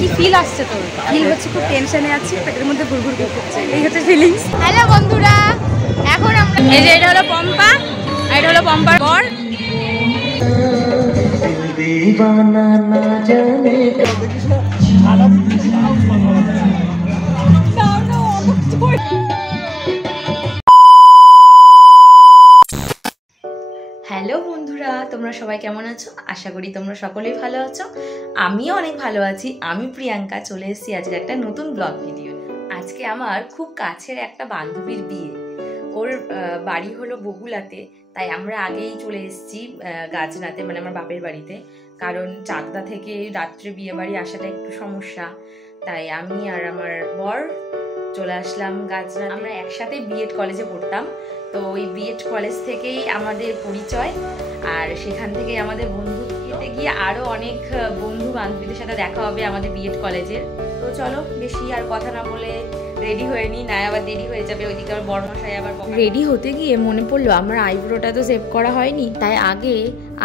কি ফিল আসছে তোর? ফিল হচ্ছে খুব টেনশনে আছি, পেটের মধ্যে ঘুরঘুর করছে, এই হচ্ছে ফিলিংস। হ্যালো বন্ধুরা, এখন আমরা এই যে এটা হলো পম্পা আর এটা হলো পম্পার বর। দিবানা না জানে হ্যালো বন্ধুরা, তোমরা সবাই কেমন আছো? আশা করি তোমরা সকলেই ভালো আছো। আমিও অনেক ভালো আছি। আমি প্রিয়াঙ্কা চলে এসেছি আজকে একটা নতুন ব্লগ ভিডিও। আজকে আমার খুব কাছের একটা বান্ধবীর বিয়ে। ওর বাড়ি হলো বগুলাতে, তাই আমরা আগেই চলে এসেছি গাজনাতে, মানে আমার বাপের বাড়িতে। কারণ চাকদা থেকে রাত্রে বিয়ে বাড়ি আসাটা একটু সমস্যা, তাই আমি আর আমার বর চলে আসলাম গাজনা। আমরা একসাথে বিএড কলেজে পড়তাম, তো ওই বিএড কলেজ থেকেই আমাদের পরিচয়, আর সেখান থেকে আমাদের বন্ধুত্বতে গিয়ে আরও অনেক বন্ধু বান্ধবীদের সাথে দেখা হবে আমাদের বিএড কলেজের। তো চলো বেশি আর কথা না বলে রেডি হয়ে নিই, না আবার দেরি হয়ে যাবে। ওইদিকে আবার বড়মশাই আবার রেডি হতে গিয়ে মনে পড়লো আমার আইব্রোটা তো সেভ করা হয়নি, তাই আগে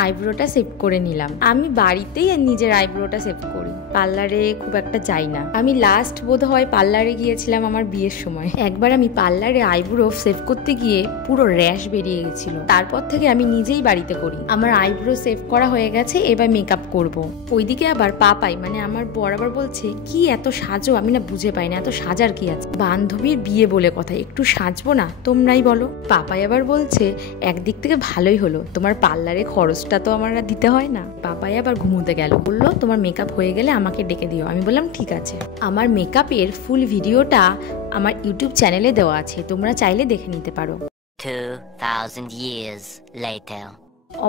আইব্রোটা সেভ করে নিলাম। আমি বাড়িতেই নিজের আইব্রোটা সেভ করি, পার্লারে খুব একটা যাই না। আমি লাস্ট বোধ হয় পার্লারে গিয়েছিলাম আমার বিয়ের সময়। একবার আমি পার্লারে আইব্রো সেভ করতে গিয়ে পুরো র্যাশ বেরিয়ে গেছিল। তারপর থেকে আমি নিজেই বাড়িতে করি। আমার আইব্রো সেভ করা হয়ে গেছে, এবার মেকআপ করব। ওইদিকে আবার পাপাই মানে আমার বরাবর বলছে, কি এত সাজো? আমি না বুঝে পাই না এত সাজার কি আছে, বান্ধবীর বিয়ে বলে কথা, একটু সাজবো না? তোমরাই বলো। পাপাই আবার বলছে, একদিক থেকে ভালোই হলো, তোমার পার্লারে খরচটা তো আমার দিতে হয় না। পাপাই আবার ঘুমোতে গেল, বললো তোমার মেকআপ হয়ে গেলে আমাকে ডেকে দিও। আমি বললাম ঠিক আছে। আমার মেকআপের ফুল ভিডিওটা আমার ইউটিউব চ্যানেলে দেওয়া আছে, তোমরা চাইলে দেখে নিতে পারো। 2000 years later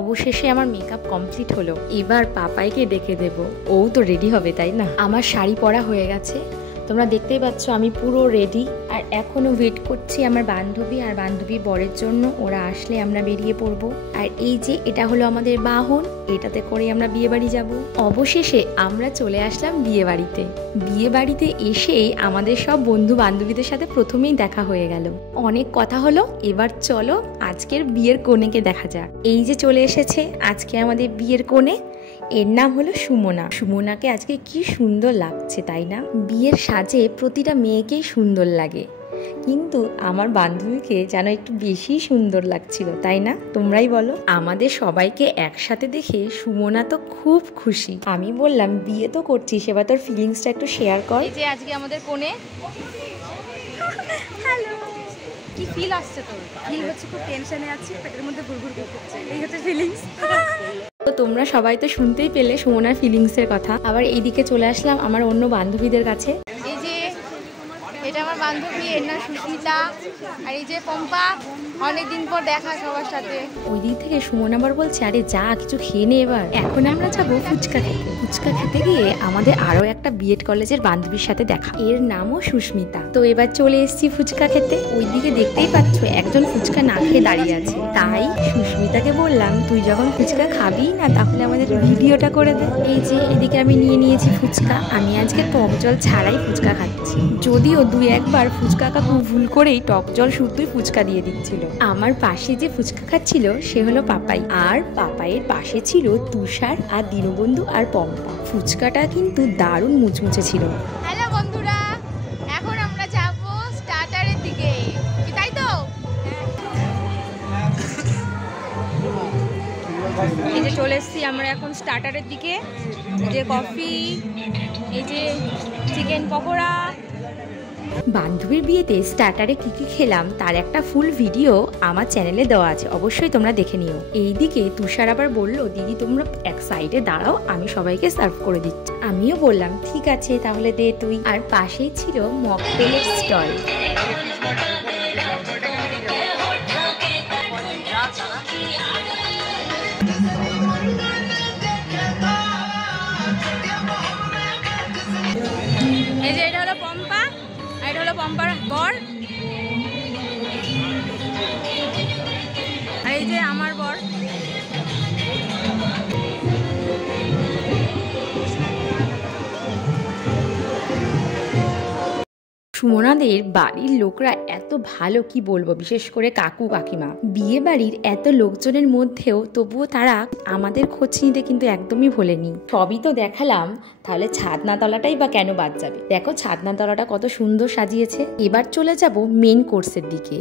অবশেষে আমার মেকআপ কমপ্লিট হলো। এবার পাপাইকে ডেকে দেব, ও তো রেডি হবে তাই না? আমার শাড়ি পরা হয়ে গেছে, তোমরা দেখতেই পাচ্ছ আমি পুরো রেডি। আর এখনো ওয়েট করছি আমার বান্ধবী আর বান্ধবীর বরের জন্য। ওরা আসলে আমরা বেরিয়ে পড়বো। আর এই যে এটা হলো আমাদের বাহন, এটাতে করে আমরা বিয়ে বাড়ি যাব। অবশেষে আমরা চলে আসলাম বিয়ে বাড়িতে। বিয়ে বাড়িতে এসেই আমাদের সব বন্ধু বান্ধবীদের সাথে প্রথমেই দেখা হয়ে গেল, অনেক কথা হলো। এবার চলো আজকের বিয়ের কনেকে দেখা যাক। এই যে চলে এসেছে আজকে আমাদের বিয়ের কনে, এর নাম হলো সুমনা। সুমনাকে আজকে কি সুন্দর লাগছে তাই না? বিয়ের সাজে প্রতিটা মেয়েকেই সুন্দর লাগে, কিন্তু আমার বান্ধবীকে যেন একটু বেশি সুন্দর লাগছিল তাই না? তোমরাই বলো। আমাদের সবাইকে একসাথে দেখে সুমনা তো খুব খুশি। আমি বললাম, বিয়ে তো করছিস, এবার তোর ফিলিংসটা একটু শেয়ার কর। এই যে আজকে আমাদের কোণে। হ্যালো, কি ফিল আসছে তোর? ফিল হচ্ছে খুব টেনশনে আছি, পেটের মধ্যে ঘুরঘুর করছে, এই হচ্ছে ফিলিংস। তো তোমরা সবাই তো শুনতেই পেলে সুমনার ফিলিংসের কথা। আবার এইদিকে চলে আসলাম আমার অন্য বান্ধবীদের কাছে। এই যে এটা আমার বান্ধবী, এর নাম সুস্মিতা, আর এই যে পম্পা, অনেকদিন পর দেখা সবার সাথে। ওই দিক থেকে সুমন আবার বলছে, আরে যা কিছু খেয়ে নে এবার। এখন আমরা যাবো ফুচকা খেতে। ফুচকা খেতে গিয়ে আমাদের আরো একটা বিএড কলেজের বান্ধবীর সাথে দেখা, এর নামও সুস্মিতা। তো এবার চলে এসেছি ফুচকা খেতে। ওইদিকে দেখতেই পাচ্ছ একজন ফুচকা না খেয়ে দাঁড়িয়ে আছে, তাই সুস্মিতাকে বললাম, তুই যখন ফুচকা খাবি না তাহলে আমাদের ভিডিওটা করে দে। এই যে এদিকে আমি নিয়ে নিয়েছি ফুচকা। আমি আজকে টক জল ছাড়াই ফুচকা খাচ্ছি, যদিও দুই একবার ফুচকা কাকু ভুল করেই টক জল শুধুই ফুচকা দিয়ে দিচ্ছিল। আমার পাশে যে ফুচকা খাচ্ছিল সে হলো পাপাই, আর পাপাইয়ের পাশে ছিল তুষার আর দীনবন্ধু আর পম্পা। ফুচকাটা কিন্তু দারুণ মুচমুচে ছিল। হ্যালো বন্ধুরা, এখন আমরা যাব স্টার্টারের দিকে, তাই তো? এই যে চলে এসেছি আমরা এখন স্টার্টারের দিকে। এই যে কফি, এই যে চিকেন পকোড়া। বান্ধবীর বিয়েতে স্টার্টারে কি কি খেলাম তার একটা ফুল ভিডিও আমার চ্যানেলে দেওয়া আছে, অবশ্যই তোমরা দেখে নিও। এইদিকে তুষার আবার বলল, দিদি তোমরা এক সাইডে দাঁড়াও, আমি সবাইকে সার্ভ করে দিচ্ছি। আমিও বললাম ঠিক আছে তাহলে দে তুই। আর পাশেই ছিল মকটেলের স্টল। এই যে এটা হলো পম্পা, আর এটা হলো পম্পার বর, আর এই যে আমার বর। সুমনাদের বাড়ির লোকরা এত ভালো, কি বলবো, বিশেষ করে কাকু কাকিমা। বিয়ে বাড়ির এত লোকজনের মধ্যেও তবুও তারা আমাদের খোঁজ নিতে কিন্তু একদমই ভোলেনি। সবই তো দেখালাম, তাহলে ছাদনাতলাটাই বা কেন বাদ যাবে। দেখো ছাদনাতলাটা কত সুন্দর সাজিয়েছে। এবার চলে যাব মেন কোর্সের দিকে।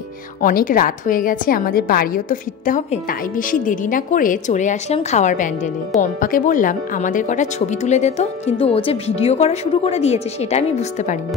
অনেক রাত হয়ে গেছে, আমাদের বাড়িও তো ফিরতে হবে, তাই বেশি দেরি না করে চলে আসলাম খাওয়ার প্যান্ডেলে। পম্পাকে বললাম আমাদের কটা ছবি তুলে দে তো, কিন্তু ও যে ভিডিও করা শুরু করে দিয়েছে সেটা আমি বুঝতে পারিনি।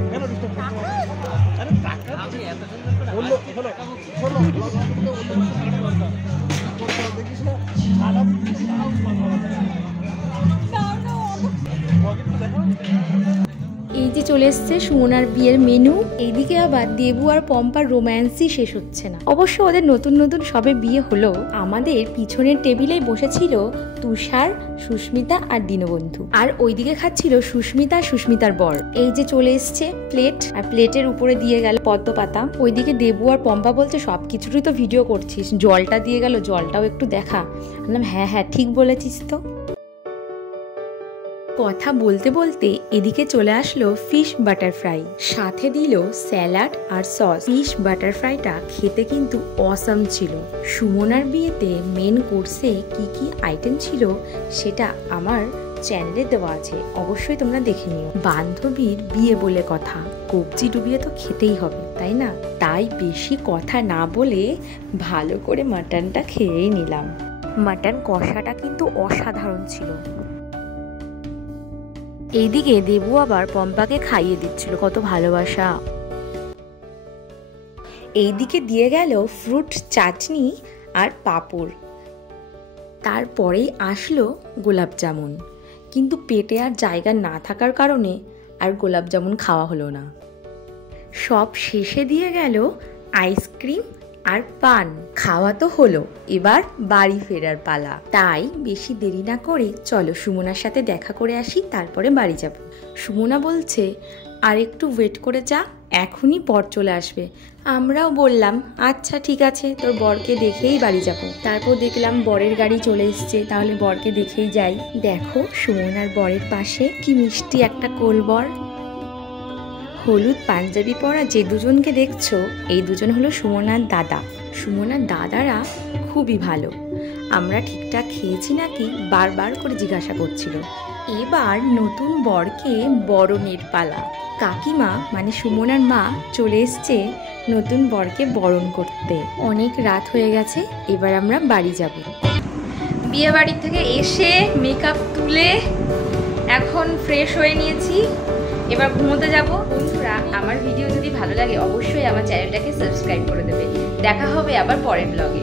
এই যে চলে এসছে সুমনার বিয়ের মেনু। এইদিকে আবার দেবু আর পম্পার রোম্যান্সই শেষ হচ্ছে না। অবশ্য ওদের নতুন নতুন সবে বিয়ে হলো। আমাদের পিছনের টেবিলেই বসেছিল তুষার, সুস্মিতা আর দীনবন্ধু, আর ওইদিকে খাচ্ছিল সুস্মিতা, সুস্মিতার বর। এই যে চলে এসছে প্লেট, আর প্লেটের উপরে দিয়ে গেল পদ্ম পাতা। ওইদিকে দেবু আর পম্পা বলছে সবকিছুরই তো ভিডিও করছিস, জলটা দিয়ে গেল, জলটাও একটু দেখা। বললাম হ্যাঁ হ্যাঁ ঠিক বলেছিস তো। কথা বলতে বলতে এদিকে চলে আসলো ফিশ বাটার ফ্রাই, সাথে দিল স্যালাড আর সস। ফিশ বাটার ফ্রাইটা খেতে কিন্তু অসাম ছিল। সুমনার বিয়েতে মেন কোর্সে কি কি আইটেম ছিল সেটা আমার চ্যানেলে দেওয়া আছে, অবশ্যই তোমরা দেখে নিও। বান্ধবীর বিয়ে বলে কথা, কবজি ডুবিয়ে তো খেতেই হবে, তাই না? তাই বেশি কথা না বলে ভালো করে মাটনটা খেয়েই নিলাম। মাটন কষাটা কিন্তু অসাধারণ ছিল। এইদিকে দেবু আবার পম্পাকে খাইয়ে দিচ্ছিল, কত ভালোবাসা। এইদিকে দিয়ে গেল ফ্রুট চাটনি আর পাঁপড়। তারপরেই আসলো গোলাপ জামুন, কিন্তু পেটে আর জায়গা না থাকার কারণে আর গোলাপ জামুন খাওয়া হলো না। সব শেষে দিয়ে গেল আইসক্রিম আর পান। খাওয়া তো হলো, এবার বাড়ি ফেরার পালা। তাই বেশি দেরি না করে চলো সুমনার সাথে দেখা করে আসি, তারপরে বাড়ি যাব। সুমনা বলছে আর একটু ওয়েট করে যা, এখনই বর চলে আসবে। আমরাও বললাম আচ্ছা ঠিক আছে, তোর বরকে দেখেই বাড়ি যাব। তারপর দেখলাম বরের গাড়ি চলে এসছে, তাহলে বরকে দেখেই যাই। দেখো সুমনার বরের পাশে কি মিষ্টি একটা কোলবর। হলুদ পাঞ্জাবি পরা যে দুজনকে দেখছো, এই দুজন হলো সুমনার দাদা। সুমনার দাদারা খুবই ভালো। আমরা ঠিকঠাক খেয়েছি নাকি বারবার করে জিজ্ঞাসা করছিল। এবার নতুন বরকে বরণের পালা। কাকিমা মানে সুমনার মা চলে এসছে নতুন বরকে বরণ করতে। অনেক রাত হয়ে গেছে, এবার আমরা বাড়ি যাব। বিয়ে বাড়ি থেকে এসে মেকআপ তুলে এখন ফ্রেশ হয়ে নিয়েছি, এবার ঘুমোতে যাব। বন্ধুরা, আমার ভিডিও যদি ভালো লাগে অবশ্যই আমার চ্যানেলটাকে সাবস্ক্রাইব করে দেবে। দেখা হবে আবার পরের ব্লগে।